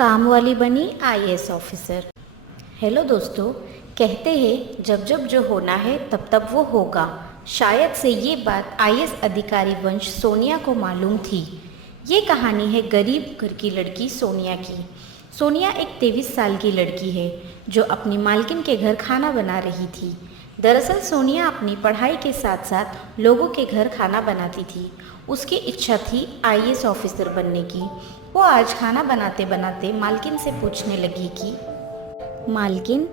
काम वाली बनी आईएएस ऑफिसर। हेलो दोस्तों, कहते हैं जब जब जो होना है तब तब वो होगा। शायद से ये बात आईएएस अधिकारी वंश सोनिया को मालूम थी। ये कहानी है गरीब घर की लड़की सोनिया की। सोनिया एक 23 साल की लड़की है जो अपनी मालकिन के घर खाना बना रही थी। दरअसल सोनिया अपनी पढ़ाई के साथ साथ लोगों के घर खाना बनाती थी। उसकी इच्छा थी आईएएस ऑफिसर बनने की। वो आज खाना बनाते बनाते मालकिन से पूछने लगी कि मालकिन,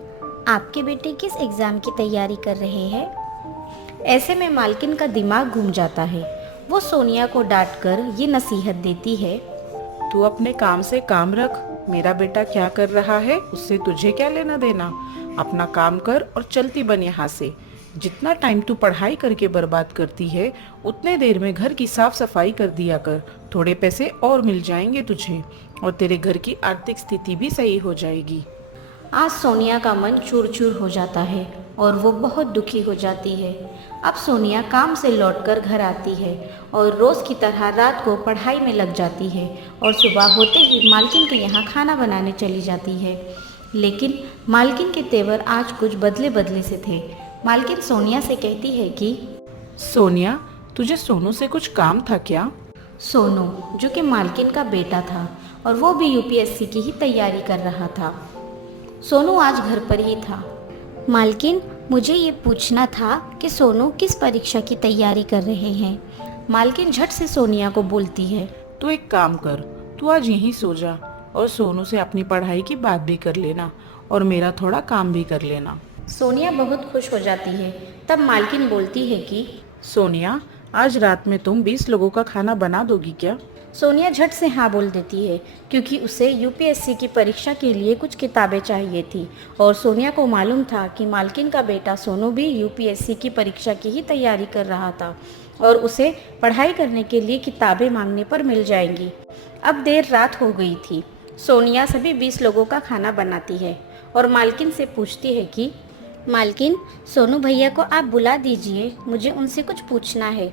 आपके बेटे किस एग्ज़ाम की तैयारी कर रहे हैं? ऐसे में मालकिन का दिमाग घूम जाता है। वो सोनिया को डांटकर ये नसीहत देती है, तू अपने काम से काम रख। मेरा बेटा क्या कर रहा है उससे तुझे क्या लेना देना। अपना काम कर और चलती बन यहाँ से। जितना टाइम तू पढ़ाई करके बर्बाद करती है उतने देर में घर की साफ सफाई कर दिया कर। थोड़े पैसे और मिल जाएंगे तुझे और तेरे घर की आर्थिक स्थिति भी सही हो जाएगी। आज सोनिया का मन चूर चूर हो जाता है और वो बहुत दुखी हो जाती है। अब सोनिया काम से लौटकर घर आती है और रोज़ की तरह रात को पढ़ाई में लग जाती है और सुबह होते ही मालकिन के यहाँ खाना बनाने चली जाती है। लेकिन मालकिन के तेवर आज कुछ बदले बदले से थे। मालकिन सोनिया से कहती है कि सोनिया, तुझे सोनू से कुछ काम था क्या? सोनू, जो कि मालकिन का बेटा था और वो भी यूपीएससी की ही तैयारी कर रहा था। सोनू आज घर पर ही था। मालकिन, मुझे ये पूछना था कि सोनू किस परीक्षा की तैयारी कर रहे हैं? मालकिन झट से सोनिया को बोलती है, तू एक काम कर, तू आज यहीं सो जा और सोनू से अपनी पढ़ाई की बात भी कर लेना और मेरा थोड़ा काम भी कर लेना। सोनिया बहुत खुश हो जाती है। तब मालकिन बोलती है कि सोनिया, आज रात में तुम 20 लोगों का खाना बना दोगी क्या? सोनिया झट से हाँ बोल देती है क्योंकि उसे यूपीएससी की परीक्षा के लिए कुछ किताबें चाहिए थी और सोनिया को मालूम था कि मालकिन का बेटा सोनू भी यूपीएससी की परीक्षा की ही तैयारी कर रहा था और उसे पढ़ाई करने के लिए किताबें मांगने पर मिल जाएंगी। अब देर रात हो गई थी। सोनिया सभी 20 लोगों का खाना बनाती है और मालकिन से पूछती है कि मालकिन, सोनू भैया को आप बुला दीजिए, मुझे उनसे कुछ पूछना है।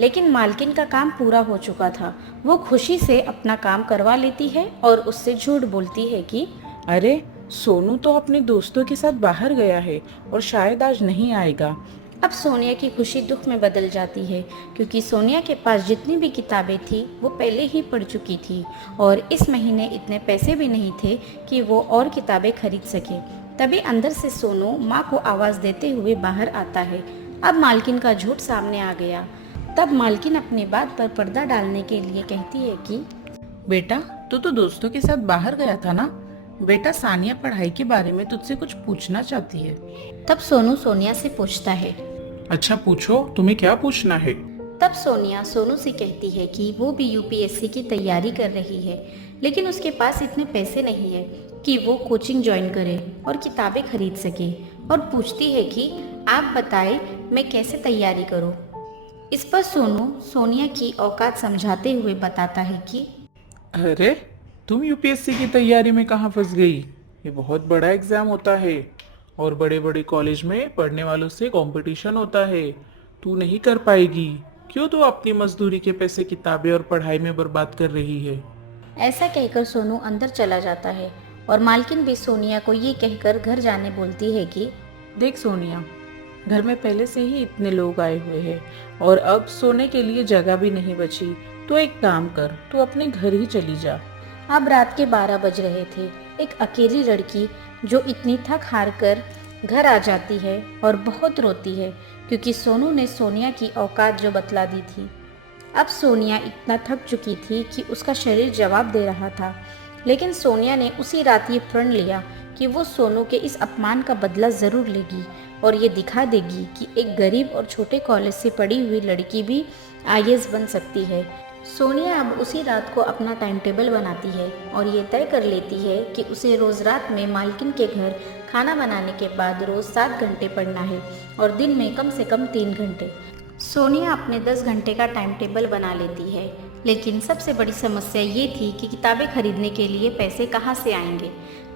लेकिन मालकिन का काम पूरा हो चुका था। वो खुशी से अपना काम करवा लेती है और उससे झूठ बोलती है कि अरे, सोनू तो अपने दोस्तों के साथ बाहर गया है और शायद आज नहीं आएगा। अब सोनिया की खुशी दुख में बदल जाती है क्योंकि सोनिया के पास जितनी भी किताबें थी वो पहले ही पढ़ चुकी थी और इस महीने इतने पैसे भी नहीं थे कि वो और किताबें खरीद सके। तभी अंदर से सोनू माँ को आवाज़ देते हुए बाहर आता है। अब मालकिन का झूठ सामने आ गया। तब मालकिन अपनी बात पर पर्दा डालने के लिए कहती है कि बेटा, तू तो दोस्तों के साथ बाहर गया था ना। बेटा, सानिया पढ़ाई के बारे में तुझसे कुछ पूछना चाहती है। तब सोनू सोनिया से पूछता है। अच्छा, पूछो, तुम्हें क्या पूछना है? तब सोनिया सोनू से कहती है कि वो भी यूपीएससी की तैयारी कर रही है लेकिन उसके पास इतने पैसे नहीं है कि वो कोचिंग ज्वाइन करे और किताबें खरीद सके और पूछती है कि आप बताएं मैं कैसे तैयारी करूं। इस पर सोनू सोनिया की औकात समझाते हुए बताता है कि अरे, तुम यूपीएससी की तैयारी में कहाँ फंस गई? ये बहुत बड़ा एग्जाम होता है और बड़े बड़े कॉलेज में पढ़ने वालों से कंपटीशन होता है। तू नहीं कर पाएगी। क्यों तू अपनी मजदूरी के पैसे किताबें और पढ़ाई में बर्बाद कर रही है? ऐसा कहकर सोनू अंदर चला जाता है और मालकिन भी सोनिया को ये कहकर घर जाने बोलती है कि देख सोनिया, घर में पहले से ही इतने लोग आए हुए हैं और अब सोने के लिए जगह भी नहीं बची। तो एक काम कर, तू अपने घर ही चली जा। अब रात के 12 बज रहे थे। एक अकेली लड़की जो इतनी थक हार कर घर आ जाती है और बहुत रोती है क्योंकि सोनू ने सोनिया की औकात जो बतला दी थी। अब सोनिया इतना थक चुकी थी कि उसका शरीर जवाब दे रहा था, लेकिन सोनिया ने उसी रात ये प्रण लिया कि वो सोनू के इस अपमान का बदला ज़रूर लेगी और ये दिखा देगी कि एक गरीब और छोटे कॉलेज से पढ़ी हुई लड़की भी आईएएस बन सकती है। सोनिया अब उसी रात को अपना टाइम टेबल बनाती है और ये तय कर लेती है कि उसे रोज़ रात में मालकिन के घर खाना बनाने के बाद रोज़ 7 घंटे पढ़ना है और दिन में कम से कम 3 घंटे। सोनिया अपने 10 घंटे का टाइम टेबल बना लेती है, लेकिन सबसे बड़ी समस्या ये थी कि किताबें खरीदने के लिए पैसे कहाँ से आएंगे।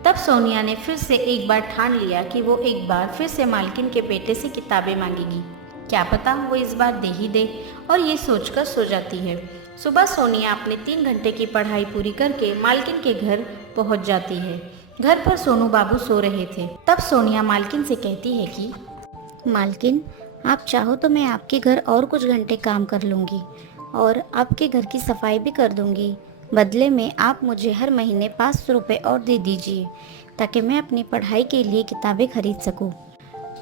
तब सोनिया ने फिर से एक बार ठान लिया कि वो एक बार फिर से मालकिन के बेटे से किताबें मांगेगी। क्या पता वो इस बार दे ही दे, और ये सोचकर सो जाती है। सुबह सोनिया अपने 3 घंटे की पढ़ाई पूरी करके मालकिन के घर पहुंच जाती है। घर पर सोनू बाबू सो रहे थे। तब सोनिया मालकिन से कहती है कि मालकिन, आप चाहो तो मैं आपके घर और कुछ घंटे काम कर लूँगी और आपके घर की सफाई भी कर दूँगी। बदले में आप मुझे हर महीने 500 रुपये और दे दीजिए ताकि मैं अपनी पढ़ाई के लिए किताबें खरीद सकूँ।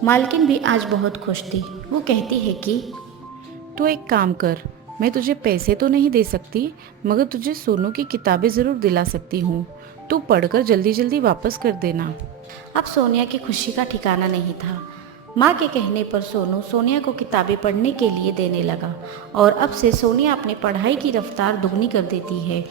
मालकिन भी आज बहुत खुश थी। वो कहती है कि तो एक काम कर, मैं तुझे पैसे तो नहीं दे सकती, मगर तुझे सोनू की किताबें ज़रूर दिला सकती हूँ। तू पढ़कर जल्दी जल्दी वापस कर देना। अब सोनिया की खुशी का ठिकाना नहीं था। माँ के कहने पर सोनू सोनिया को किताबें पढ़ने के लिए देने लगा और अब से सोनिया अपनी पढ़ाई की रफ्तार दुगनी कर देती है।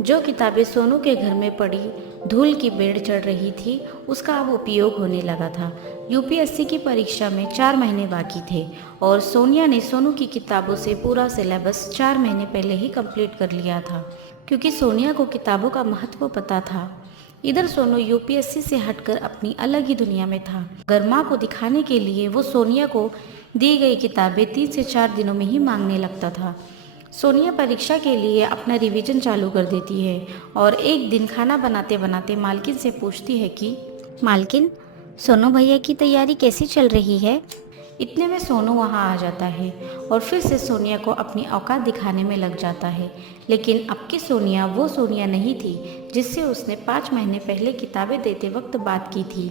जो किताबें सोनू के घर में पड़ी धूल की बेड़ चढ़ रही थी, उसका अब उपयोग होने लगा था। यूपीएससी की परीक्षा में 4 महीने बाकी थे और सोनिया ने सोनू की किताबों से पूरा सिलेबस 4 महीने पहले ही कंप्लीट कर लिया था, क्योंकि सोनिया को किताबों का महत्व पता था। इधर सोनू यूपीएससी से हटकर अपनी अलग ही दुनिया में था। अगर माँ को दिखाने के लिए वो सोनिया को दी गई किताबें 3 से 4 दिनों में ही मांगने लगता था। सोनिया परीक्षा के लिए अपना रिवीजन चालू कर देती है और एक दिन खाना बनाते बनाते मालकिन से पूछती है कि मालकिन, सोनू भैया की तैयारी कैसी चल रही है? इतने में सोनू वहाँ आ जाता है और फिर से सोनिया को अपनी औकात दिखाने में लग जाता है। लेकिन अब की सोनिया वो सोनिया नहीं थी जिससे उसने 5 महीने पहले किताबें देते वक्त बात की थी।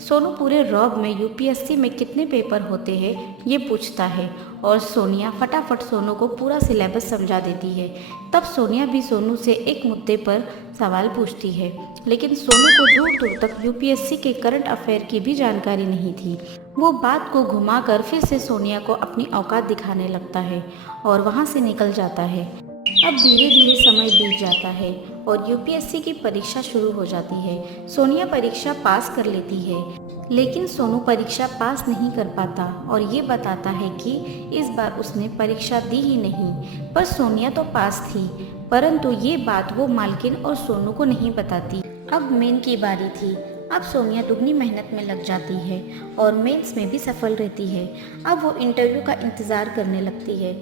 सोनू पूरे रौब में यूपीएससी में कितने पेपर होते हैं ये पूछता है और सोनिया फटाफट सोनू को पूरा सिलेबस समझा देती है। तब सोनिया भी सोनू से एक मुद्दे पर सवाल पूछती है, लेकिन सोनू को दूर दूर तक यूपीएससी के करंट अफेयर की भी जानकारी नहीं थी। वो बात को घुमाकर फिर से सोनिया को अपनी औकात दिखाने लगता है और वहाँ से निकल जाता है। अब धीरे धीरे समय बीत जाता है और यूपीएससी की परीक्षा शुरू हो जाती है। सोनिया परीक्षा पास कर लेती है, लेकिन सोनू परीक्षा पास नहीं कर पाता और ये बताता है कि इस बार उसने परीक्षा दी ही नहीं। पर सोनिया तो पास थी, परंतु ये बात वो मालकिन और सोनू को नहीं बताती। अब मेन की बारी थी। अब सोनिया दुगनी मेहनत में लग जाती है और मेंस में भी सफल रहती है। अब वो इंटरव्यू का इंतज़ार करने लगती है,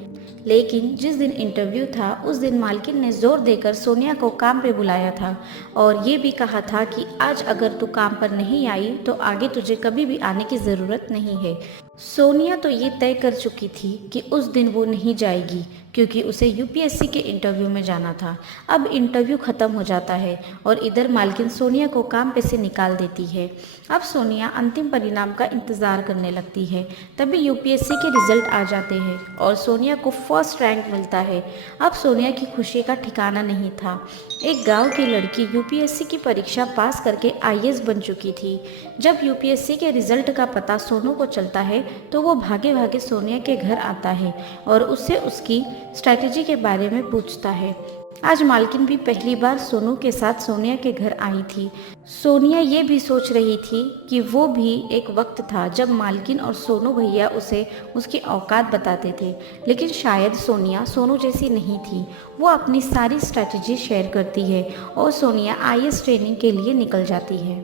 लेकिन जिस दिन इंटरव्यू था उस दिन मालकिन ने जोर देकर सोनिया को काम पे बुलाया था और ये भी कहा था कि आज अगर तू काम पर नहीं आई तो आगे तुझे कभी भी आने की ज़रूरत नहीं है। सोनिया तो ये तय कर चुकी थी कि उस दिन वो नहीं जाएगी, क्योंकि उसे यूपीएससी के इंटरव्यू में जाना था। अब इंटरव्यू ख़त्म हो जाता है और इधर मालकिन सोनिया को काम पे से निकाल देती है। अब सोनिया अंतिम परिणाम का इंतज़ार करने लगती है। तभी यूपीएससी के रिजल्ट आ जाते हैं और सोनिया को फर्स्ट रैंक मिलता है। अब सोनिया की खुशी का ठिकाना नहीं था। एक गांव की लड़की यूपीएससी की परीक्षा पास करके आईएएस बन चुकी थी। जब यूपीएससी के रिजल्ट का पता सोनू को चलता है तो वो भागे भागे सोनिया के घर आता है और उससे उसकी स्ट्रैटेजी के बारे में पूछता है। आज मालकिन भी पहली बार सोनू के साथ सोनिया के घर आई थी। सोनिया ये भी सोच रही थी कि वो भी एक वक्त था जब मालकिन और सोनू भैया उसे उसकी औकात बताते थे, लेकिन शायद सोनिया सोनू जैसी नहीं थी। वो अपनी सारी स्ट्रैटेजी शेयर करती है और सोनिया आईएएस ट्रेनिंग के लिए निकल जाती है।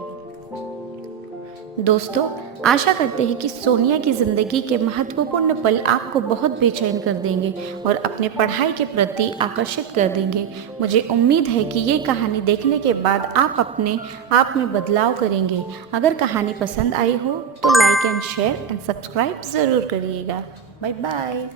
दोस्तों, आशा करते हैं कि सोनिया की ज़िंदगी के महत्वपूर्ण पल आपको बहुत बेचैन कर देंगे और अपने पढ़ाई के प्रति आकर्षित कर देंगे। मुझे उम्मीद है कि ये कहानी देखने के बाद आप अपने आप में बदलाव करेंगे। अगर कहानी पसंद आई हो तो like and share and subscribe ज़रूर करिएगा। Bye bye.